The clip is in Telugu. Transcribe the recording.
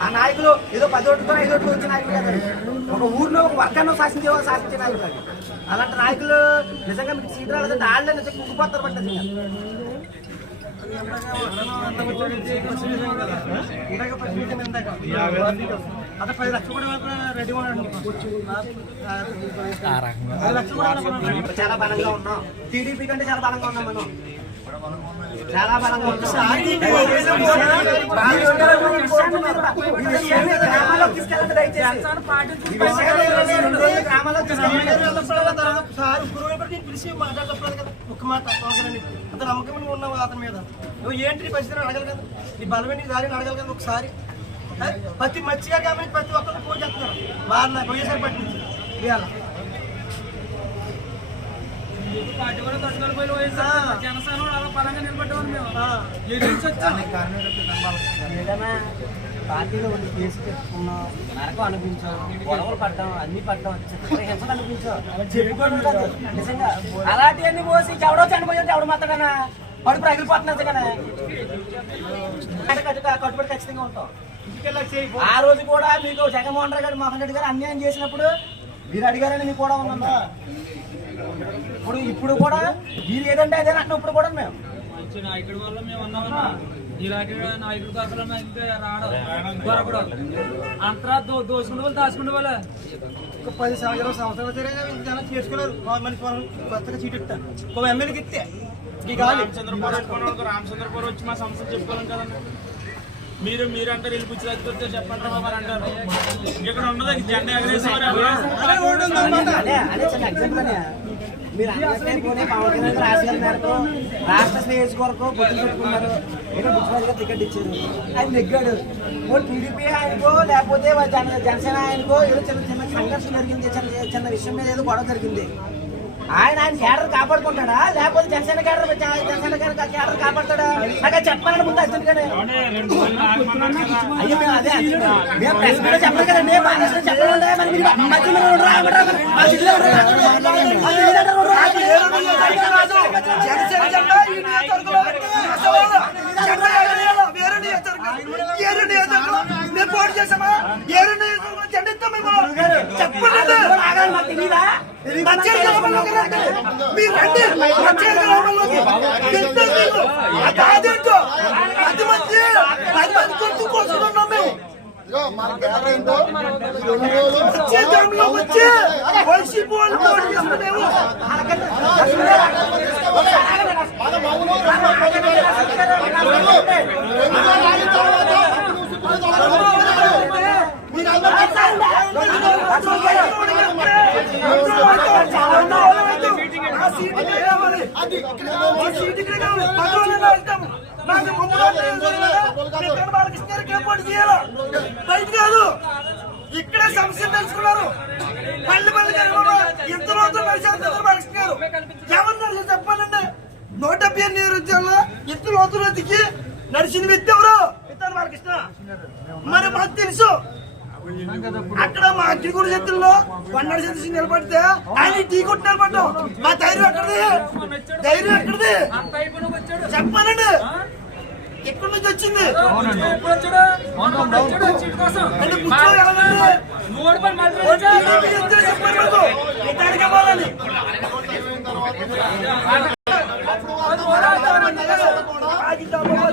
ఆ నాయకులు ఏదో పది ఓట్లతో ఐదు ఓట్లు వచ్చే నాయకులు కదా. ఒక ఊర్లో ఒక వర్గాన్ని శాసించే వాళ్ళు శాసించే నాయకులు కాదు. అలాంటి నాయకులు నిజంగా మీకు సీట్ రాలేదంటే వాళ్ళే నిజంగా కుంగిపోతారు పట్ట అదే పది లక్షలు కూడా రెడీ చాలా బలంగా ఉన్నాం. టీడీపీ కంటే చాలా బలంగా ఉన్నాం మనం. చాలా బలంగా పిలిచి మాట్లాడలేదు కదా. ఒక్క మాట అంత నమ్మకం ఉన్నావు అతని మీద? నువ్వు ఏంటి నీ పరిస్థితిని అడగాలి కదా. నీ బలమైన నీ దారిని అడగాలి కదా ఒకసారి? ప్రతి మచ్చిగా గమనించి ప్రతి ఒక్కరు ఫోన్ చేస్తున్నారు. వారు నాకు వైఎస్ఆర్ పార్టీ నుంచి ఇవాళ. పార్టీ కూడా తట్టుకొని పోయి వైఎస్ఆర్ జనసేన కూడా అలా పరంగా మేము. పార్టీలో ఉండి కేసు పెట్టుకున్నాం నరకం అనిపించాం గొడవలు పడ్డాం అన్ని పడ్డాం హింసలు అనిపించాం నిజంగా అలాంటివన్నీ పోసి ఎవడో చనిపోయాడు ఎవడు మాత్రమేనా పడుపు రగిలిపోతున్నది కదా. కట్టుబడి ఖచ్చితంగా ఉంటాం. ఆ రోజు కూడా మీకు జగన్మోహన్ రెడ్డి గారు మోహన్ రెడ్డి గారు అన్యాయం చేసినప్పుడు మీరు అడిగారని మీకు కూడా ఉందా? ఇప్పుడు ఇప్పుడు కూడా మీరు ఏదంటే అదే అంటే ఇప్పుడు కూడా మేము. మంచి నాయకుడి వల్ల మేము ఉన్నామన్నా ఇలాంటి నాయకుడి రావడం దొరకడం. అంతరా దోసుకునే వాళ్ళు వాళ్ళే. ఒక పది సంవత్సరాలు సంవత్సరాలు తిరిగినా జనం చేసుకోలేరు. మనిషి మనం కొత్తగా చీట్ ఇస్తా ఒక ఎమ్మెల్యేకి ఇస్తే. రామచంద్రపురం రామచంద్రపురం వచ్చి మా సమస్య చెప్పుకోలేం కదండి. మీరు మీరు అంటారు వెళ్ళి బుచ్చి వస్తే చెప్పండి మరి అంటారు. ఇక్కడ ఉన్నది జెండా ఎగరేసి మరి ఆశయాల మేరకు రాష్ట్ర శ్రేయస్ కొరకు గుర్తులు పెట్టుకున్నారు. ఏదో టికెట్ ఇచ్చారు. ఆయన నెగ్గాడు. ఓ టీడీపీ ఆయనకో లేకపోతే జనసేన ఆయనకో ఏదో చిన్న చిన్న సంఘర్షణ జరిగింది. చిన్న చిన్న విషయం మీద ఏదో గొడవ జరిగింది. ఆయన ఆయన క్యాడర్ కాపాడుకుంటాడా? లేకపోతే జనసేన క్యాడర్ జనసేన క్యాడర్ కాపాడతాడా? అక్కడ చెప్పాలని ముందు అర్జెంట్గానే అయ్యో మేము అదే అంటున్నాం. మేము ప్రెస్ మీట్లో చెప్పరు కదండి. బాలకృష్ణ చెప్పండి మరి మీరు మధ్యలో ఉండరా? ఉండరా? మా జిల్లా ఉండరా? మా జిల్లా ఉండరా? జనసేన జెండా ఈ నియోజకవర్గంలో అసలు జెండా ఎగరేయాలా? వేరే నియోజకవర్గం. ఏరే నియోజకవర్గం. మేము పోటీ చేసామా ఏరే నియోజకవర్గం జెండా ఇస్తాం మేము చెప్పండి ఆగాలి, మాకు తెలీదా? మధ్యాహ్న గ్రామంలోకి రండి. మీరు రండి గ్రామంలోకి. అది అదేంటో అది మంచి అది మంచి గుర్తు కోసుకున్నాం మేము వచ్చే గ్రామంలో వచ్చి వైసీపీ వాళ్ళు పోటీ చేస్తున్నాం మేము ఇక్కడే సమస్య తెలుసుకున్నారు మళ్ళీ పల్లె ఎంత రోజులు నడిచారు బాలకృష్ణ గారు ఎవరు నడిచారు చెప్పాలండి నూట డెబ్బై ఎనిమిది నియోజకవర్గాల్లో రోజులు నడిచిన వ్యక్తి ఎవరు? ఇతను బాలకృష్ణ మరి మాకు తెలుసు. అక్కడ మా అగ్రిగూడ చేతుల్లో పన్నెండు చేతి నిలబడితే ఆయన టీ కొట్టి నిలబడ్డాం. మా ధైర్యం ఎక్కడిది? ధైర్యం ఎక్కడిది? చెప్పానండి. ఎక్కడి నుంచి వచ్చింది? ఎప్పుడు